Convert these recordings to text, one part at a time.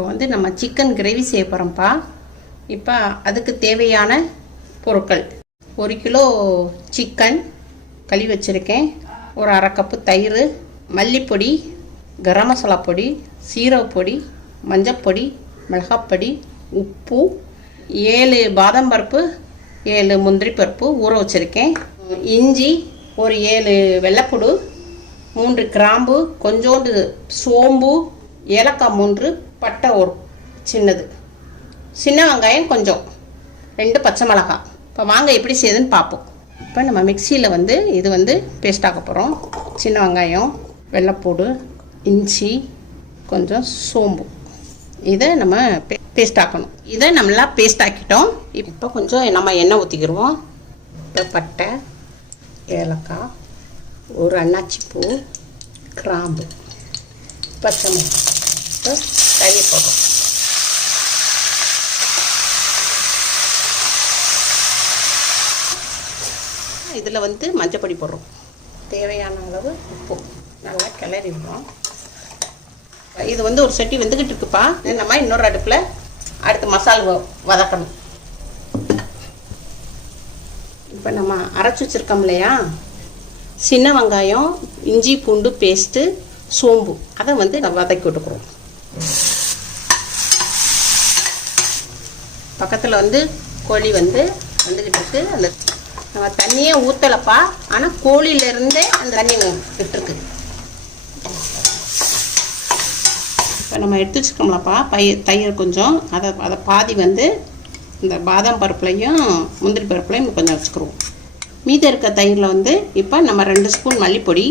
இப்போ வந்து நம்ம சிக்கன் கிரேவி செய்ய போகிறோம்ப்பா. இப்போ அதுக்கு தேவையான பொருட்கள்: 1 கிலோ சிக்கன் கழுவி வச்சுருக்கேன், ஒரு அரை கப்பு தயிர், மல்லிப்பொடி, கரம் மசாலா பொடி, சீரகப்பொடி, மஞ்சப்பொடி, மிளகாப்பொடி, உப்பு, 7 பாதாம் பருப்பு, 7 முந்திரி பருப்பு ஊற வச்சுருக்கேன், இஞ்சி ஒரு 7 வெள்ளைப்பூடு, 3 கிராம்பு, கொஞ்சோண்டு சோம்பு, ஏலக்காய் 3, பட்டை ஒரு சின்னது, சின்ன வெங்காயம் கொஞ்சம், 2 பச்சை மிளகாய். இப்போ வாங்க எப்படி செய்யுதுன்னு பார்ப்போம். இப்போ நம்ம மிக்சியில் வந்து இது வந்து பேஸ்ட் ஆக்க போகிறோம். சின்ன வெங்காயம், வெள்ளைப்பூடு, இஞ்சி, கொஞ்சம் சோம்பு, இதை நம்ம பேஸ்ட் ஆக்கணும். இதை நம்மளாம் பேஸ்ட் ஆக்கிட்டோம். இப்போ கொஞ்சம் நம்ம எண்ணெய் ஊற்றிக்கிடுவோம். இப்போ பட்டை, ஏலக்காய், ஒரு அன்னாச்சி பூ, கிராம்பு, பச்சை மிளகாய், இப்போ தண்ணி போடுறோம். இதில் வந்து மஞ்சப்பொடி போடுறோம், தேவையான அளவு உப்பு, நல்லா கிளறி விடுறோம். இது வந்து ஒரு சட்டி வெந்துக்கிட்டு இருக்குப்பா. நம்ம இன்னொரு அடுப்பில் அடுத்து மசாலா வதக்கணும். இப்போ நம்ம அரைச்சி வச்சுருக்கோம் இல்லையா, சின்ன வெங்காயம், இஞ்சி பூண்டு பேஸ்ட்டு, சோம்பு, அதை வந்து நம்ம வதக்கி விட்டுக்கிறோம். பக்கத்தில் வந்து கோழி வந்துக்கிட்டு இருக்கு. அந்த நம்ம தண்ணியே ஊற்றலப்பா, ஆனால் கோழியிலேருந்தே அந்த தண்ணி விட்டுருக்கு. இப்போ நம்ம எடுத்து வச்சுக்கோம்லப்பா தயிர் கொஞ்சம், அதை பாதி வந்து இந்த பாதாம் பருப்புலையும் முந்திரி பருப்புலையும் கொஞ்சம் வச்சுக்கிறோம். மீதி இருக்க தயிரில் வந்து இப்போ நம்ம 2 spoon மல்லிப்பொடி,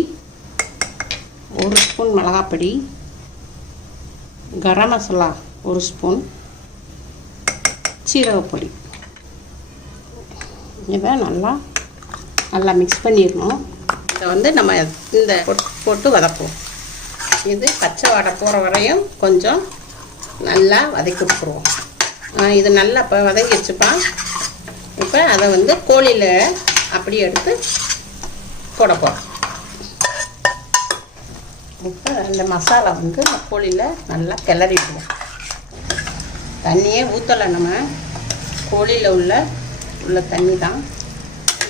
1 spoon மிளகாப்பொடி, garam masala 1 spoon, சீரகப்பொடி, இதை நல்லா மிக்ஸ் பண்ணிடணும். இதை வந்து நம்ம இந்த போட்டு வதக்குவோம். இது பச்சை வாடை போகிற வரையும் கொஞ்சம் நல்லா வதக்கி விட்டுருவோம். இது நல்லா இப்போ வதங்கிடுச்சுப்பா. இப்போ அதை வந்து கோழியில் அப்படியே எடுத்து போட போகிறோம். இப்போ இந்த மசாலா வந்து கோழியில் நல்லா கிளறிடுவோம். தண்ணியே ஊற்றலை, நம்ம கோழியில் உள்ள தண்ணி தான்.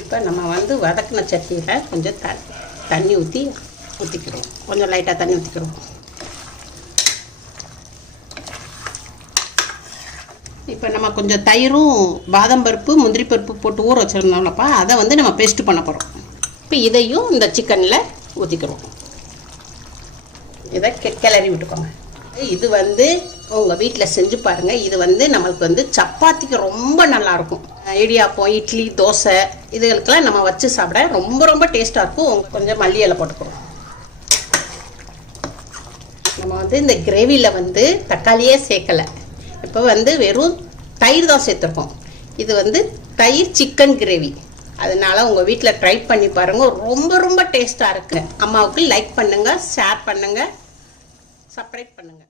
இப்போ நம்ம வந்து வதக்கின சட்டியில் கொஞ்சம் தண்ணி ஊற்றிக்கிறோம். கொஞ்சம் லைட்டாக தண்ணி ஊற்றிக்கிறோம். இப்போ நம்ம கொஞ்சம் தயிரும் பாதாம் பருப்பு முந்திரி பருப்பு போட்டு ஊற வச்சுருந்தோம்லப்பா, அதை வந்து நம்ம பேஸ்ட்டு பண்ண போகிறோம். இப்போ இதையும் இந்த சிக்கனில் ஊற்றிக்கிறோம். இதை கிளறி விட்டுக்கோங்க. இது வந்து உங்கள் வீட்டில் செஞ்சு பாருங்கள். இது வந்து நம்மளுக்கு வந்து சப்பாத்திக்கு ரொம்ப நல்லாயிருக்கும். இடியாப்பம், இட்லி, தோசை இதுகளுக்கெல்லாம் நம்ம வச்சு சாப்பிட ரொம்ப ரொம்ப டேஸ்ட்டாக இருக்கும். கொஞ்சம் மல்லி இலை போட்டுக்கிறோம். நம்ம வந்து இந்த கிரேவியில் வந்து தக்காளியே சேர்க்கலை. இப்போ வந்து வெறும் தயிர் தான் சேர்த்துருக்கோம். இது வந்து தயிர் சிக்கன் கிரேவி. அதனால் உங்கள் வீட்டில் ட்ரை பண்ணி பாருங்கள். ரொம்ப ரொம்ப டேஸ்ட்டாக இருக்குது. அம்மாவுக்கு லைக் பண்ணுங்கள், ஷேர் பண்ணுங்கள், சப்ஸ்கிரைப் பண்ணுங்கள்.